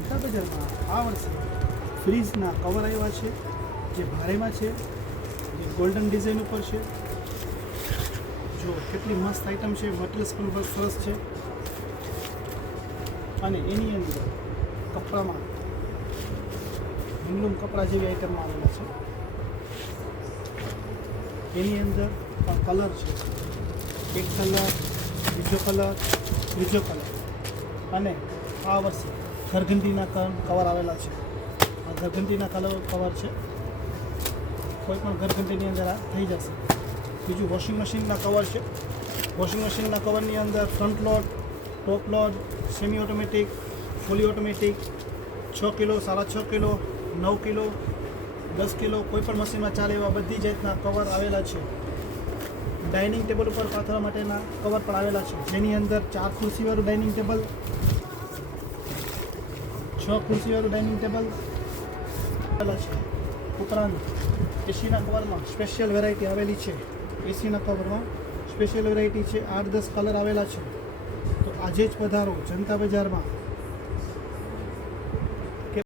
જનતા બજારમાં આ વર્ષે ફ્રીજના કવર આવ્યા છે, જે ભારેમાં છે, જે ગોલ્ડન ડિઝાઇન ઉપર છે. જો કેટલી મસ્ત આઇટમ છે, મટીરિયલ્સ પણ બહુ સરસ છે. અને એની અંદર કપડામાં હેન્ડલૂમ કપડા જેવી આઇટમમાં આવેલા છે. એની અંદર આ કલર છે, એક કલર, બીજો કલર, ત્રીજો કલર. અને આ વર્ષે ઘરઘંટીના કવર આવેલા છે. આ ઘરઘંટીના કવર છે, કોઈ પણ ઘરઘંટીની અંદર આ થઈ જશે. બીજું વોશિંગ મશીનના કવર છે. વોશિંગ મશીનના કવરની અંદર ફ્રન્ટ લોડ, ટોપ લોડ, સેમી ઓટોમેટિક, ફૂલી automatic, 6 kilo, 6.5 kilo, 9 kilo, 10 kilo, કોઈ પણ મશીનમાં ચાલે એવા બધી જાતના કવર આવેલા છે. ડાઇનિંગ ટેબલ ઉપર પાથરવા માટેના કવર પણ આવેલા છે, જેની અંદર 4 ખુરશીવાળું ડાઇનિંગ ટેબલ, 6 ખુરશીવાળું ડાઇનિંગ ટેબલ આવેલા છે. ઉપરાંત એસીના કવરમાં સ્પેશિયલ વેરાયટી આવેલી છે. એસીના કવરમાં સ્પેશિયલ વેરાયટી છે, 8-10 કલર આવેલા છે. તો આજે જ પધારો જનતા બજારમાં.